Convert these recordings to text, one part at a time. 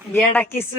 येडा किसू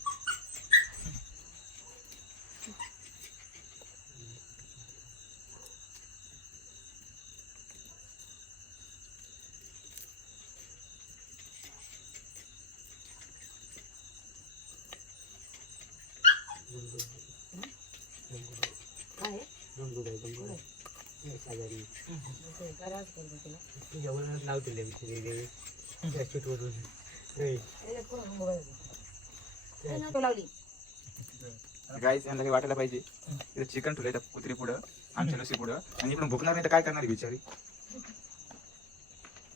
आहे? यांना काही वाटायला पाहिजे. इथं चिकन ठेवलंय त्या कुत्री पुढं आमच्या लसी पुढं. आणि इकडून भुकणार नाही तर काय करणार बिचारी?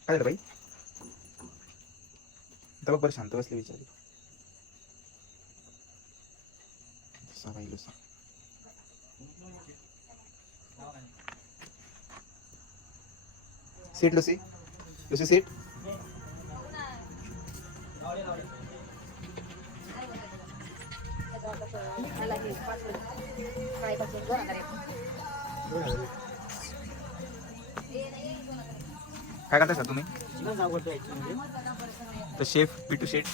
काय झालं बाई? तर बघ बरं शांत बसली बिचारी. लुसा सीट लुसी लुसी सीट काय काय करताय सर तुम्ही? तर शेफ पिटू शेट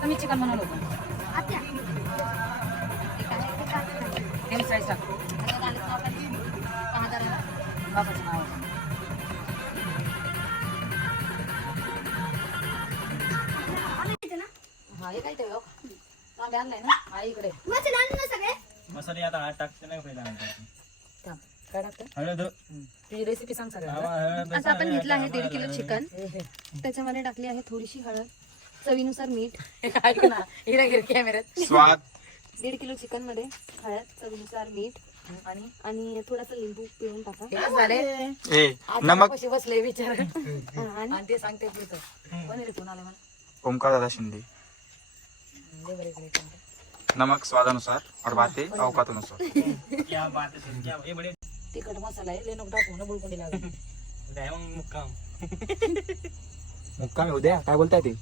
आता मी चिकन बनवलं होतं. तेल फ्राईज टाक बापाचं नाव आहे. हा हे काय ते हो? तांबे आणलाय ना? हा इकडे. मसाले आता आठ टाकते नाही पहिला थांब. काय टाकतं हळद. तुझी रेसिपी सांग सगळ्यांना. आवा, हळद आता आपण घेतलं आहे दीड किलो चिकन. त्याच्यामध्ये टाकली आहे थोडीशी हळद. चवीनुसार मीठ. ऐक ना गिर कॅमेऱ्यात स्वाद. दीड किलो चिकनमध्ये हळद चवीनुसार मीठ आणि? आणि थोडासा लिंबू पिळून टाका. हे झाले ए नमक. कशी बसले विचार. आणि? आणि ते सांगते पुढचं. कोणी आले मला? ओमकार दादा शिंदे. दे बरं इकडे एक मिनिट. नमक स्वादानुसार और बाते अवकातानुसार. क्या बात है सर, क्या ये बड़े तिखट मसाला आहे लेनोक टाकू ना बुळकुंडी लागली मुक्काम. मुक्कामी उद्या? काय बोलताय ते?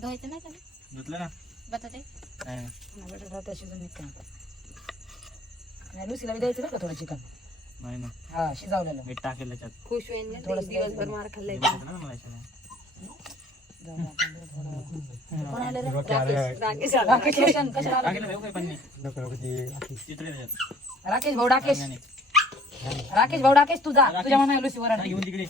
धुवायचं नाही त्याला धुतलं ना. बटाटे? बटाटा शिजून निघते लुसीला द्यायचं का थोडं चिकन? नाही ना. हा शिजवलेलं. मीठ टाकेल त्याच्यात. खुश होईल दिवसभर. मार खाल्लाय. राकेश भाऊ राकेश. राकेश भाऊ राकेश तुझा तुझ्या मना लुसी वर घेऊन तिकडे.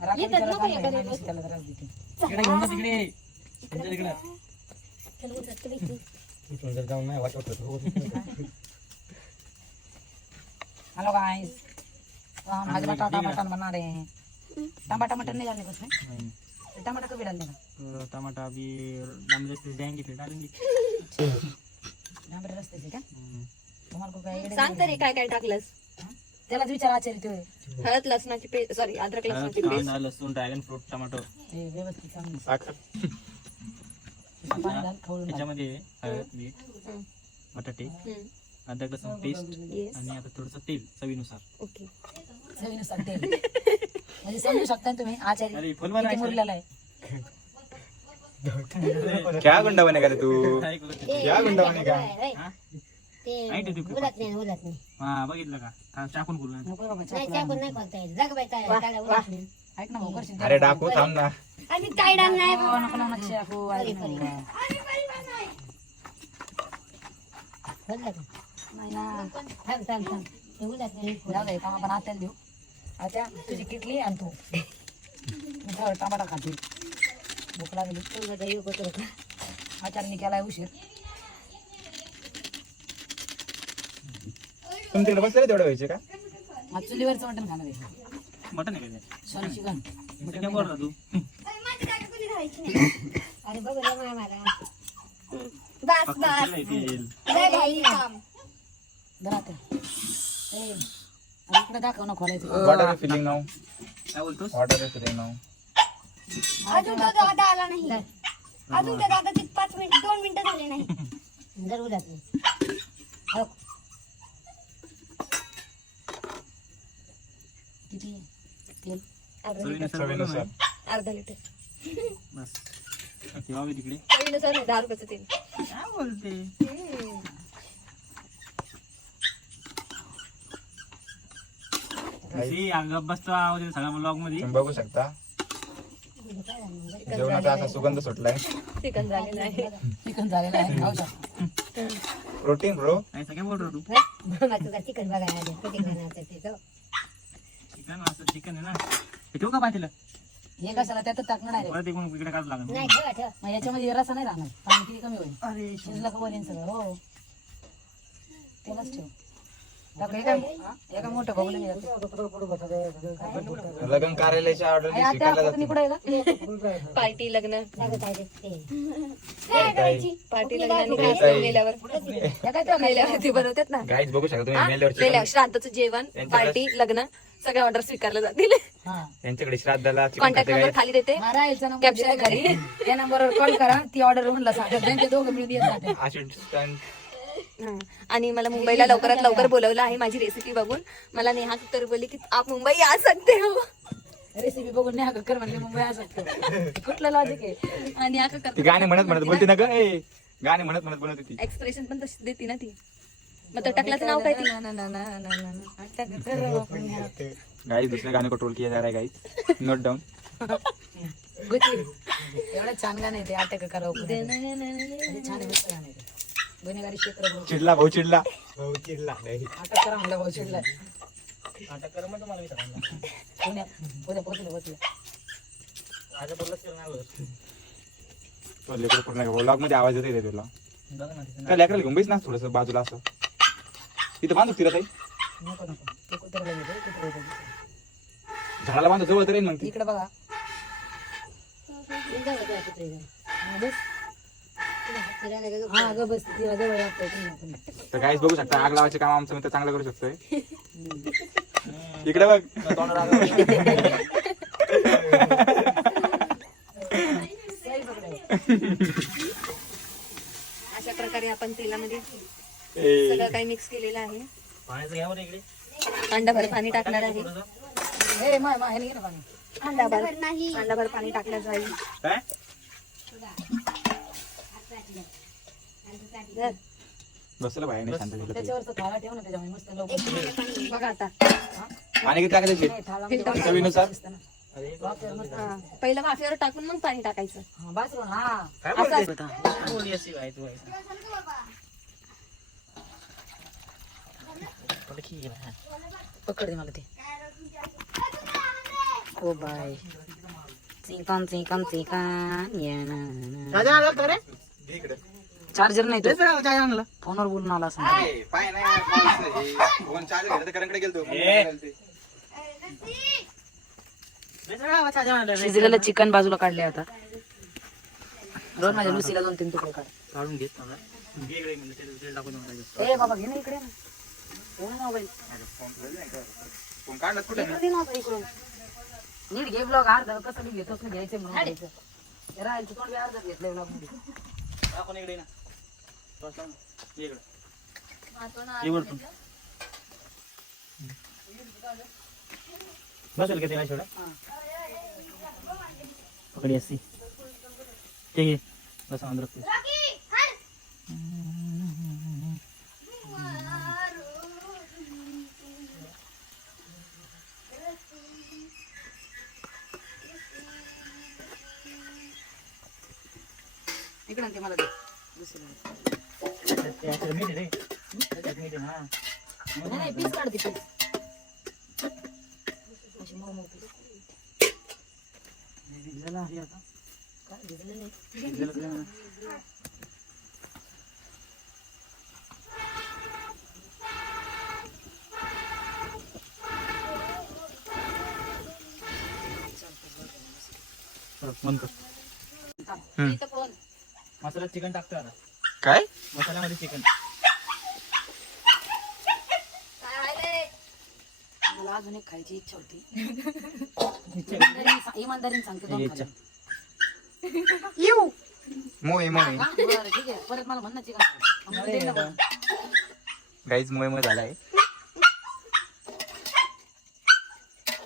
राकेश आहे, त्याला त्रास देते. घेऊन जा तिकडे. तुमच्या तिकडे. हेलो गाइस तो हम आज बटाटा मटन बना रहे टमाटर मटन नहीं डालने को उसमें टमाटर कभी डाल देना टमाटा अभी दम जैसे देंगे फिर डालेंगे पर रस्ते से क्या हम्म. तुम्हाला को काय सांग तरी काय काय टाकलंस. त्यालाच विचार आचार्य ते हळद लसणाची पेस्ट सॉरी अद्रक लसणाची पेस्ट. लसूण ड्रॅगन फ्रूट टमाटो. हे व्यवस्थित सांग. साखर. त्याच्यामध्ये हळद मीठ. बटाटे. अद्रक लसूण पेस्ट आणि आता थोडंसं तेल चवीनुसार. ओके चवीनुसार तेल. म्हणजे समजू शकता ना तुम्ही? आचार्य अरे फुल किती मुरलेला आहे. क्या गुंडा बनेगा रे तू? क्या गुंडा नाही. हा? बघितलं का? हा, चाकून करू नको. बाबा चाकू लावून. ऐक ना भाऊ करशील ते. अरे डाकू थांब ना. नको, बाबा. नाही. ना. जाऊ दे, काम आपण आत्याला देऊ. आता तुझी किटली आणि तू. मी आता टमाटा खातील भूक लागली. माझा योग होतो का आचार्याने केलाय उशीर. तुम्ही तिकडे बसले तेवढे व्हायचे का? आज चुलीवरचं मटण खाणार आहे. मटन आहे का सॉरी चिकन. ते काय बोलला तू अरे बघ रे मामाला बस फक्त बस तुला येतील. लय भारी काम. ए आणि इकडे दाखव ना खोलायचं. वॉटर इज फिलिंग नाऊ काय बोलतोस? वॉटर इज फिलिंग नाऊ अजून तो दादा आला नाही. अजून त्या दादाचे पाच मिनिट दोन मिनिटं झाले नाही. जर हो, किती? तेल चवीनुसार बोलू ना. अर्धा लिटर. बस. तेव्हा तिकडे. चवीनुसार नाही दहा रुपयाचं तेल. काय बोलते? कशी अगं बसतो आवाज सगळ्या ब्लॉगमध्ये. तुम्ही बघू शकता. जेवणाचा असा सुगंध सुटलाय. चिकन झालेलं आहे. चिकन झालेलं आहे खाऊ शकतो. प्रोटीन ब्रो तू. चिकन बघायला. चिकन असं चिकन आहे ना. हे ठेवू का पाहिलं हे कशाला? त्यातच टाकणार रे. परत इकडे काढ लागेल. नाही ठेवा ठेवा. मग याच्यामध्ये रसा नाही राहणार. पाणी किती कमी होईल? अरे शिजलं का बनेन सगळं? हो. त्यालाच ठेव. एका? एका मोठं बघून घे. लग्न कार्यालयाच्या ऑर्डर पार्टी लग्न. पार्टी लग्न आणि काय? काय मेल्यावर? या काय ठेवा मेल्यावर ते बनवतात ना. गाईज बघू शकता श्राद्धाचं जेवण पार्टी लग्न सगळे ऑर्डर स्वीकारले जातील. हा. त्यांच्याकडे श्राद्धाला कॉन्टॅक्ट नंबर. खाली देते. दिला घरी त्या नंबरवर कॉल करा ती ऑर्डर म्हणला सांगा त्यांचे दोघं मिळून आणि मला मुंबईला लवकरात लवकर बोलवलं आहे माझी रेसिपी बघून. मला नेहा तर बोलली की आप मुंबई आ सकते हो. रेसिपी बघून नाही कर म्हणजे मुंबई असं कुठलं लॉजिक आहे? आणि आता ती गाणे म्हणत म्हणत बोलते ना गाणे म्हणत म्हणत बनवते ती एक्सप्रेशन पण तशी देते ना ती. मग तर टकलाचं नाव काय ती? दुसऱ्या गाणे को ट्रोल किया जा रहा है नोट डाऊन एवढं छान गाणं आहे ते अटक करा छान आहे मस्त गाणं आहे. गुन्हेगारी क्षेत्र बघ. चिडला भाऊ चिडला. भाऊ चिडला. अटक करा म्हणलं भाऊ शिरला आता कर मग तुम्हाला विचारायला पुण्या उद्या पोचले पोचले माझ्या बोललाच. तो लेकर पूर्ण व्लॉगमध्ये आवाज येते तुला. बघ ना तिथे. काय लेकराला घेऊन बैस ना थोडस बाजूला असं. तिथं बांधू तिला नको नको. ते कुत्र्याला. झाडाला बांधू जवळ तर येईल मग ती. इकडे बघा. हा, बस. हा ग बस तिला जवळ लागतंय पुन्हा, पुन्हा. तर गाईज बघू शकता आग लावायचे काम आमचं मित्र चांगलं करू शकतोय. इकडे बघ. अशा प्रकारे आपण तेलामध्ये ए, सगळं काही मिक्स केलेलं आहे. पाण्याचं घ्या बरं इकडे. अंडाभर पाणी टाकणार आहे. ए माय माय ह्याने घे ना पाणी. अंडाभर नाही. अंडाभर पाणी टाकलं जाईल. काय. बसलं बाहेर नाही शांत. त्याच्यावरचं थाळा ठेव ना त्याच्यामुळे मस्त लवकर. बघा आता. पाणी किती टाकायचे नाही, थाळा म्हणजे फिल्टर चवीनुसार? दिसतं ना. वाफेवर मस्त. हा. पहिलं वाफेवर टाकून मग पाणी टाकायचं. हा, हा. हा. पकड दे मला ते. ओ बाय चिकन चिकन चिकन राजा आला होता रे? चार्जर नाही तो आणला. फोनवर बोलून आला असं. ए, पाय नाही हे. फोन चालू आहे, तर करणकडे गेलतो. ए. तेच राव, राजा आणला. रे. शिजलेलं चिकन बाजूला काढले आता. दोन माझ्या लुसीला दोन तीन तुकडे काढ. काढून घेत. ए बाबा घे ना इकडे. फोन काढला कुठे? नीट घे ब्लॉग अर्धा कसं मी घेतोच ना घ्यायचं म्हणून अर्धा घेतलंय ब्लॉगमध्ये. इकडे ना. टॉर्च बसेल का तिला शेवटा पकडी असती ते बस. आंध्र नाही नाही पीस अशी मऊ मऊ हम्म. मसाला चिकन टाकतो आता. काय? मसाल्यामध्ये चिकन. मला अजून एक खायची इच्छा होती इमानदारीने सांगते दोन इच्छा. खाल्ले. मोय मोय हा? बरं, ठीक आहे परत मला ना बरं. गाईज मोय मोय झालाय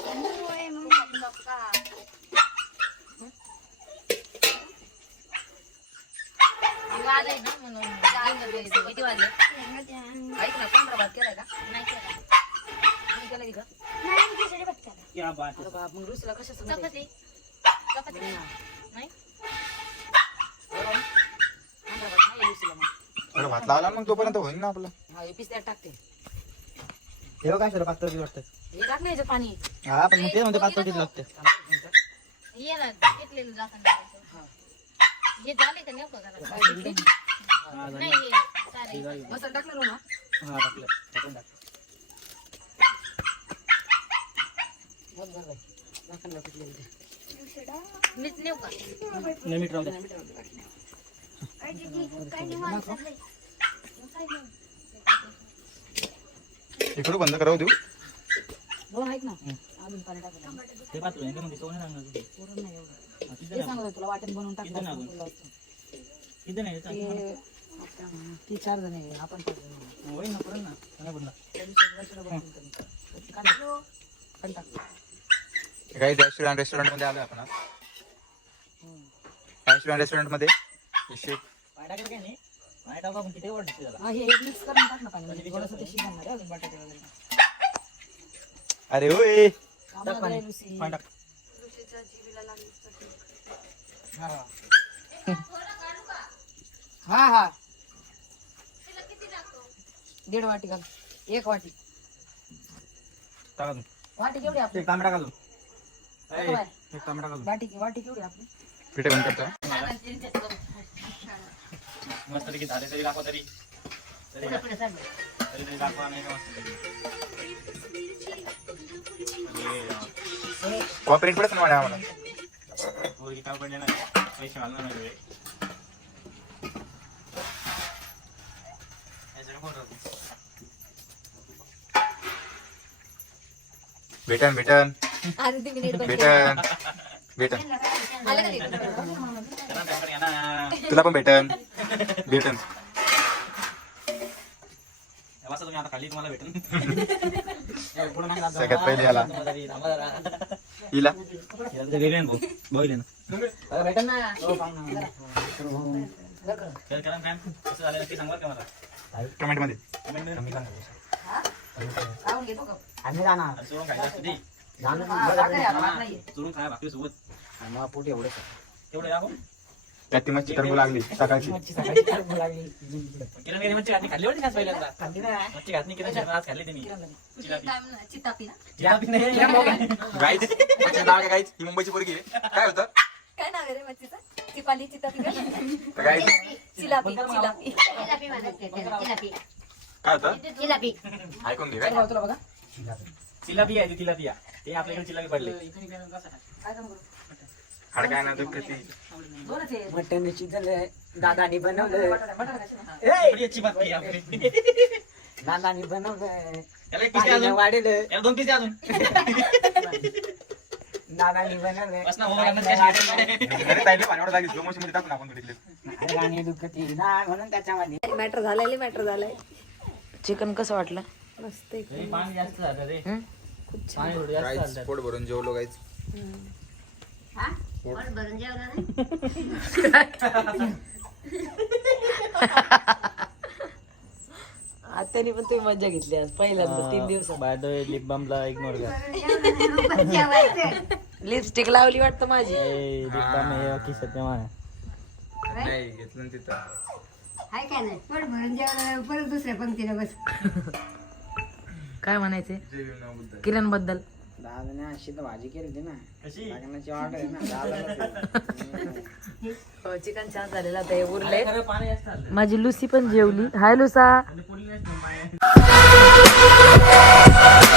होय, मग खाल्लं का? किती वाजले ऐक ना पंधरा भात केलाय का नाही केलं. तुम्ही केला की का नाही, आम्ही खिचडी भात केला. क्या बात अरे बाप मग रुसला चपाती. चपाती. नाही? भात नाही. रुसला मग अरे भात लावला मग तोपर्यंत होईल ना आपलं. हा हे पिस्त्यात टाकते. हे काय सर पातळ वाटतं हे टाक ना पाणी. हा पण मग ते म्हणते पातळ किती लागते ये ना, घेतलेलं टाकायचं. हे. झाले का नेमकं घरात? नाही, हे. मसाला टाकणार हो ना? हा टाकलं. टाकून टाक बंद कर बाई झाकण टाकलेलं ते मीच नेऊ का? नाही मीठ राहू द्या इकडं बंद करावं देऊ दोन आहेत ना अजून पाणी टाकलं ते पातळ आहे का मग सोनं सांगणार तुझे नाही एवढं किती ते सांगत तुला वाटण बनवून किती टाकलं ना तुला किती नाही ते आता ती चार जण आहे आपण पाच जण आहे. होय ना पडेल ना नाही पडला त्या दिवशी वर्षाला बनवून कमी. काढ टाक. काढ टाक. गाईज रेस्टॉरंट रेस्टॉरंटमध्ये आलोय आपण रेस्टॉरंट रेस्टॉरंटमध्ये? म्हणजे अरे होय. हा. हा. दीड वाटी घाल. एक वाटी. वाटी केवढी आपली? तांबडा घालू बघा बाय. एक तांबडा घालू वाटी वाटी केवढी आपली. पिठे बंद करतो मस्त पैकी झाले तरी दाखवा तरी. तरी तरी तरी दाखवा नाही का मस्त कॉपरेट पडत ना आम्हाला? पोरगी काय पडले ना पैसे घालणार नाही. हे. भेटन भेटन. अरे ते मिनिट बंद भेटन. भेटन. आलं का ते? चला ना, त्याकडे या ना. तुला पण भेटन भेटन. सगळ्यात पहिले याला. हिला. कमेंटमध्ये. राहून घेतो का चोरून खायला असतं ते. हा, भाकर आहे आता, भात नाहीये. चोरून खाया भाकरी सोबत. तेवढे दाखव त्यात ती मच्छी लागली सकाळची. किरण गेली मच्छी घातली खाल्ली होती ना. पहिल्यांदा मच्छी घातली. किरण शर्मा आज खाल्ली त्यांनी चिलापी. चिलापी. गाईच नाव गाईच ही मुंबईची पोरगी आहे. काय होतं? काय नाव आहे रे मच्छीचं? चिपाली चितापी चिलापी चिलापी. काय होतं? जिलापी. ऐकून घे काय? तुला तुला बघा चिलापी आहे ती चिलापिया ते आपल्याकडे चिलापी पडले. काय ना दुःख ती मटन शिजलं दादानी बनवलं. दादानी बनवलं. एक अजून. वाढलं. दोन अजून. दादानी बनवलं. बस ना होमवर्क कशी वाटली? घरी जायला पाण्यावर जागी स्लो मोशनमध्ये टाकून आपण बघितले गाणी दुखती ना म्हणून त्याच्यामध्ये. मॅटर झालाय मॅटर झालाय. चिकन कसं वाटलं? मस्त आहे. पाणी जास्त झालं रे. हं? पाणी झालं पोट भरून जेवलो नाही? आत्याने पण तुम्ही मजा घेतली आज पहिल्यांदा तीन दिवसात. बाय द वे लिप बामला इग्नोर कर. लिपस्टिक लावली वाटतं माझी. ए लिप बाम हे किस्सा तेव्हा नाही घेतलं तिथं. हाय काय नाही? पोट भरून जेवलं परत दुसऱ्या पंक्तीला बस. काय म्हणायचे. किरणबद्दल दादाने अशी तर भाजी केली होती ना. लग्नाची आहे ना हो चिकन छान झालेलं ते उरले माझी लुसी पण जेवली. हाय लुसा.